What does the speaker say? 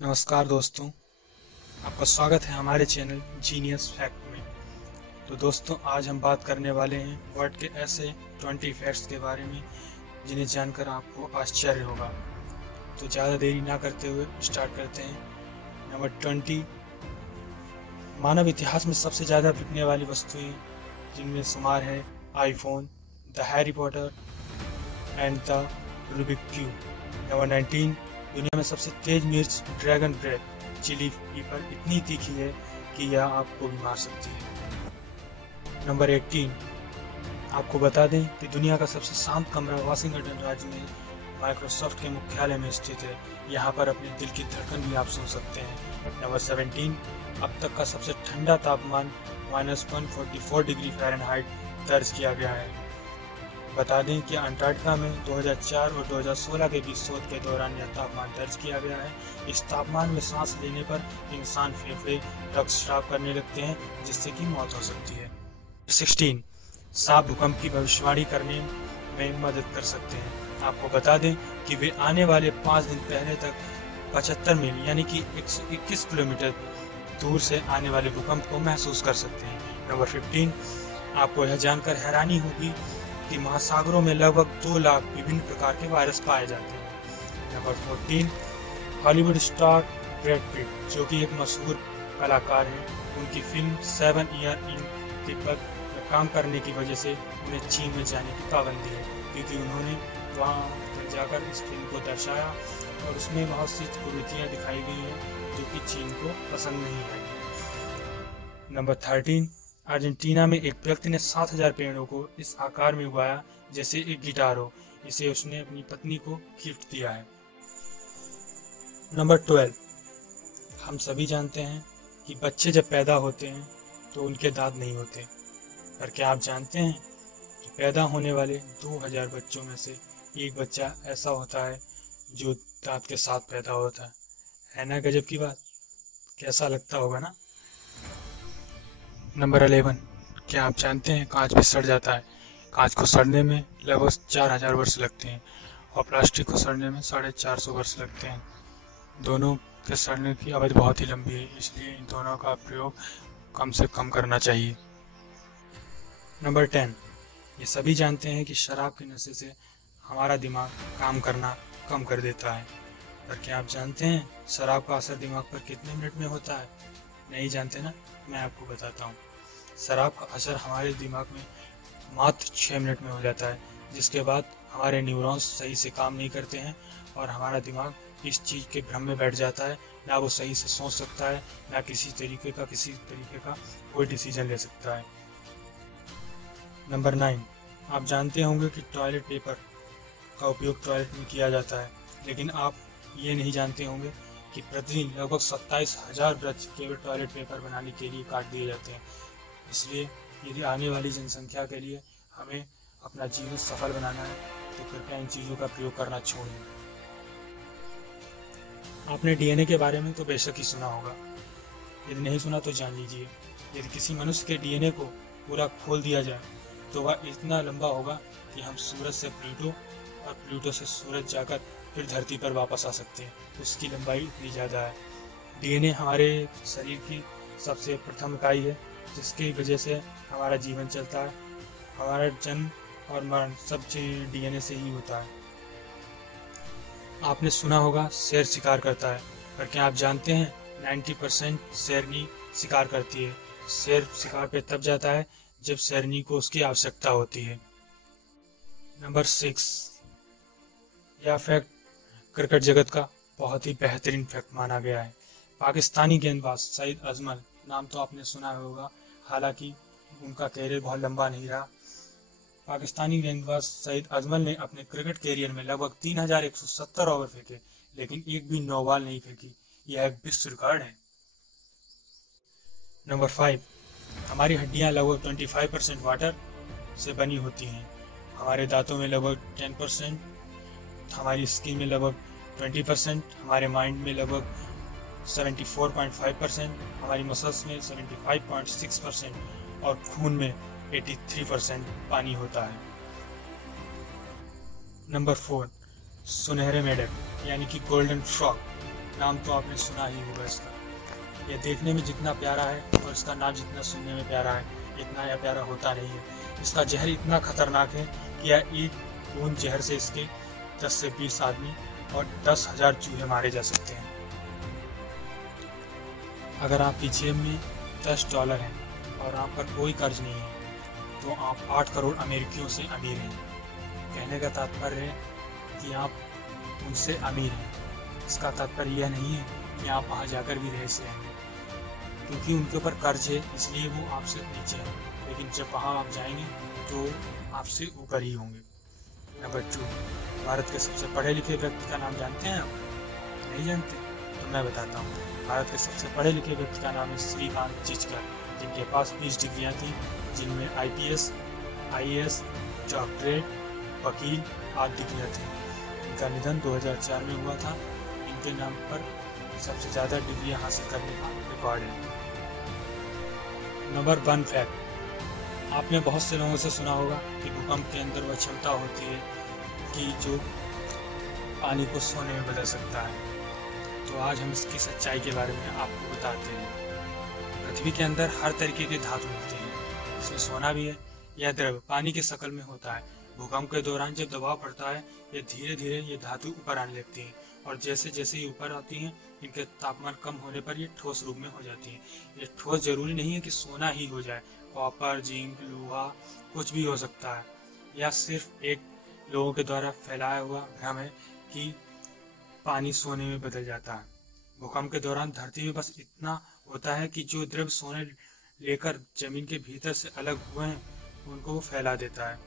नमस्कार दोस्तों, आपका स्वागत है हमारे चैनल जीनियस फैक्ट में। तो दोस्तों, आज हम बात करने वाले हैं वर्ल्ड के ऐसे 20 फैक्ट्स के बारे में जिन्हें जानकर आपको आश्चर्य होगा। तो ज़्यादा देरी ना करते हुए स्टार्ट करते हैं। नंबर 20, मानव इतिहास में सबसे ज़्यादा बिकने वाली वस्तुएं जिनमें शुमार है iPhone, the Harry Potter and the Rubik cube. Number 19, दुनिया में सबसे तेज मिर्च ड्रैगन ब्रेड चिली पीपर इतनी तीखी है कि यह आपको भी मार सकती है। नंबर 18, आपको बता दें कि दुनिया का सबसे शांत कमरा वाशिंगटन राज्य में माइक्रोसॉफ्ट के मुख्यालय में स्थित है। यहाँ पर अपने दिल की धड़कन भी आप सुन सकते हैं। नंबर 17, अब तक का सबसे ठंडा तापमान -144 डिग्री फ़ारेनहाइट दर्ज किया गया है। बता दें कि अंटार्कटिका में 2004 और 2016 के बीच शोध के दौरान यह तापमान दर्ज किया गया है। इस तापमान में सांस लेने पर इंसान फेफड़े रक्तस्राव करने लगते हैं, जिससे कि मौत हो सकती है। 16, सांप भूकंप की भविष्यवाणी करने में मदद कर सकते हैं। आपको बता दें कि वे आने वाले 5 दिन पहले तक 75 मील यानी कि 121 किलोमीटर दूर से आने वाले भूकंप को महसूस कर सकते हैं। नंबर 15, आपको यह जानकर हैरानी होगी कि महासागरों में लगभग 2 लाख विभिन्न प्रकार के वायरस पाए जाते हैं। Number 14, Hollywood star Brad Pitt, जो कि एक मशहूर कलाकार हैं, उनकी फिल्म 7 ईयर इन तिब्बत में काम करने की वजह से उन्हें चीन में जाने की पाबंदी है, क्योंकि उन्होंने वहां जाकर इस फिल्म को दर्शाया और उसमें बहुत सी कुरीतियां दिखाई गई हैं जो कि चीन को पसंद नहीं आई। नंबर 13, अर्जेंटीना में एक व्यक्ति ने 7000 पेड़ों को इस आकार में उगाया जैसे एक गिटार हो। इसे उसने अपनी पत्नी को गिफ्ट दिया है। नंबर 12, हम सभी जानते हैं कि बच्चे जब पैदा होते हैं तो उनके दांत नहीं होते, पर क्या आप जानते हैं कि पैदा होने वाले 2000 बच्चों में से एक बच्चा ऐसा होता है जो दांत के साथ पैदा होता है ना? गजब की बात, कैसा लगता होगा ना? नंबर 11, क्या आप जानते हैं कांच भी सड़ जाता है। कांच को सड़ने में लगभग 4000 वर्ष लगते हैं और प्लास्टिक को सड़ने में 450 वर्ष लगते हैं। दोनों के सड़ने की अवधि बहुत ही लंबी है, इसलिए इन दोनों का प्रयोग कम से कम करना चाहिए। नंबर 10, ये सभी जानते हैं कि शराब के नशे से हमारा दिमाग काम करना कम कर देता है, पर क्या आप जानते हैं शराब का असर दिमाग पर कितने मिनट में होता है? नहीं जानते ना? मैं आपको बताता हूँ। शराब का असर हमारे दिमाग में मात्र 6 मिनट में हो जाता है, जिसके बाद हमारे न्यूरॉन्स सही से काम नहीं करते हैं और हमारा दिमाग इस चीज़ के भ्रम में बैठ जाता है। ना वो सही से सोच सकता है, ना किसी तरीके का कोई डिसीजन ले सकता है। नंबर 9, आप जानते होंगे कि टॉयलेट पेपर का उपयोग टॉयलेट में किया जाता है, लेकिन आप ये नहीं जानते होंगे कि प्रतिदिन लगभग 27,000 वृक्ष केवल टॉयलेट पेपर बनाने के लिए काट दिए जाते हैं। इसलिए यदि आने वाली जनसंख्या के लिए हमें अपना जीवन सफल बनाना है तो कृपया इन चीज़ों का प्रयोग करना छोड़ें। आपने डीएनए के बारे में तो बेशक ही सुना होगा, यदि नहीं सुना तो जान लीजिए। यदि किसी मनुष्य के डीएनए को पूरा खोल दिया जाए तो वह इतना लंबा होगा कि हम सूरज से प्लूटो और प्लूटो से सूरज जाकर फिर धरती पर वापस आ सकते हैं। उसकी लंबाई इतनी ज़्यादा है। डीएनए हमारे शरीर की सबसे प्रथम इकाई है, जिसकी वजह से हमारा जीवन चलता है। हमारा जन्म और मरण सब चीज डीएनए से ही होता है। आपने सुना होगा शेर शिकार करता है, पर क्या आप जानते हैं 90% शेरनी शिकार करती है। शेर शिकार पे तब जाता है जब शेरनी को उसकी आवश्यकता होती है। नंबर 6, यह फैक्ट क्रिकेट जगत का बहुत ही बेहतरीन फैक्ट माना गया है। पाकिस्तानी गेंदबाज सईद अजमल, नाम तो आपने सुना होगा, हालांकि उनका कैरियर बहुत लंबा नहीं रहा। पाकिस्तानी गेंदबाज सईद अजमल ने अपने क्रिकेट कैरियर में लगभग 3170 ओवर फेंके, लेकिन एक भी 9 बॉल नहीं फेंकी। यह एक विश्व रिकॉर्ड है। नंबर 5, हमारी हड्डियां लगभग 25% वाटर से बनी होती हैं। हमारे दांतों में लगभग 10%, हमारी स्किन में लगभग 20%, हमारे माइंड में लगभग 74.5%, हमारी मसल्स में 75.6% और खून में 83% पानी होता है। नंबर 4, सुनहरे मेढक यानी कि गोल्डन फ्रॉग नाम तो आपने सुना ही होगा इसका। यह देखने में जितना प्यारा है और इसका नाम जितना सुनने में प्यारा है, इतना यह प्यारा होता नहीं है। इसका जहर इतना खतरनाक है कि यह एक बूंद जहर से इसके 10 से 20 आदमी और 10,000 चूहे मारे जा सकते हैं। अगर आपकी जेब में $10 हैं और आप पर कोई कर्ज नहीं है तो आप 8 करोड़ अमेरिकियों से अमीर हैं। कहने का तात्पर्य है कि आप उनसे अमीर हैं। इसका तात्पर्य यह नहीं है कि आप वहां जाकर भी रह से रहेंगे, क्योंकि उनके ऊपर कर्ज है इसलिए वो आपसे नीचे हैं, लेकिन जब वहां आप जाएंगे तो आपसे ऊपर ही होंगे। नंबर 2, भारत के सबसे पढ़े लिखे व्यक्ति का नाम जानते हैं आप? नहीं जानते? तो मैं बताता हूँ। भारत के सबसे पढ़े लिखे व्यक्ति का नाम है श्रीकांत जिचकर, जिनके पास 20 डिग्रियां थी, जिनमें IPS, IAS, डॉक्टरेट, वकील आदि डिग्रियां थी। इनका निधन 2004 में हुआ था। इनके नाम पर सबसे ज़्यादा डिग्रियां हासिल करने का रिकॉर्ड है। नंबर 1 फैक्ट, आपने बहुत से लोगों से सुना होगा कि भूकंप के अंदर वह क्षमता होती है कि जो पानी को सोने में बदल सकता है। तो आज हम इसकी सच्चाई के बारे में आपको बताते हैं। पृथ्वी के अंदर हर तरीके के धातु होते हैं, इसमें सोना भी है। यह द्रव पानी की शक्ल में होता है। भूकंप के दौरान जब दबाव पड़ता है, यह धीरे धीरे ये धातु ऊपर आने लगती है, और जैसे जैसे ये ऊपर आती हैं, इनके तापमान कम होने पर ये ठोस रूप में हो जाती है। ये ठोस जरूरी नहीं है कि सोना ही हो जाए, कॉपर, जिंक, लोहा कुछ भी हो सकता है। यह सिर्फ एक लोगों के द्वारा फैलाया हुआ भ्रम है कि पानी सोने में बदल जाता है। भूकंप के दौरान धरती में बस इतना होता है कि जो द्रव सोने लेकर जमीन के भीतर से अलग हुए हैं उनको वो फैला देता है।